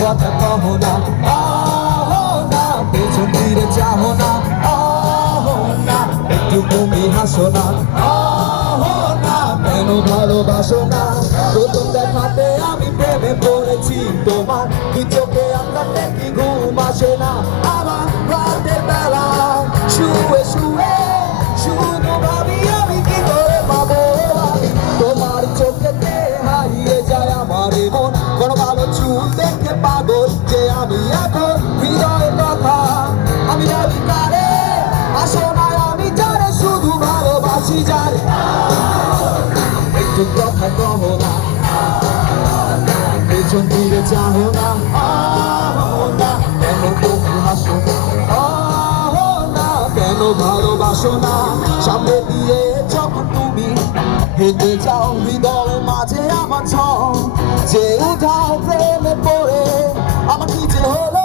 কথা কহো না, না পেছন ফিরে চাহো না, না একটু তুমি হাসো না, না কেন ভালোবাসো না। প্রথম দেখাতে আমি প্রেমে পড়েছি তোমার, কি চোখে আপনার কি ঘুম আসে না। আমার রাতের বেলা শুয়ে শুয়ে শুধু ভাবি আমি কি করে পাবো আমি তোমার চোখেতে হারিয়ে যায় আমার মন। কোনো ভালো চুল দেখে পাগল যে আমি এখন হৃদয়ের কথা আমি বলি কারে, আসো না আমি যারে শুধু ভালোবাসি যারে। একটু কথা কহো না, পেছন ফিরে চাহো না, না কেন তুমি হাসো না, কেন ভালোবাসো না। সামনে দিয়ে যখন তুমি হেঁটে যাও হৃদয়ের মাঝে আমার ছক যে উঠাও প্রেমে পড়ে আমার কি যে হলো।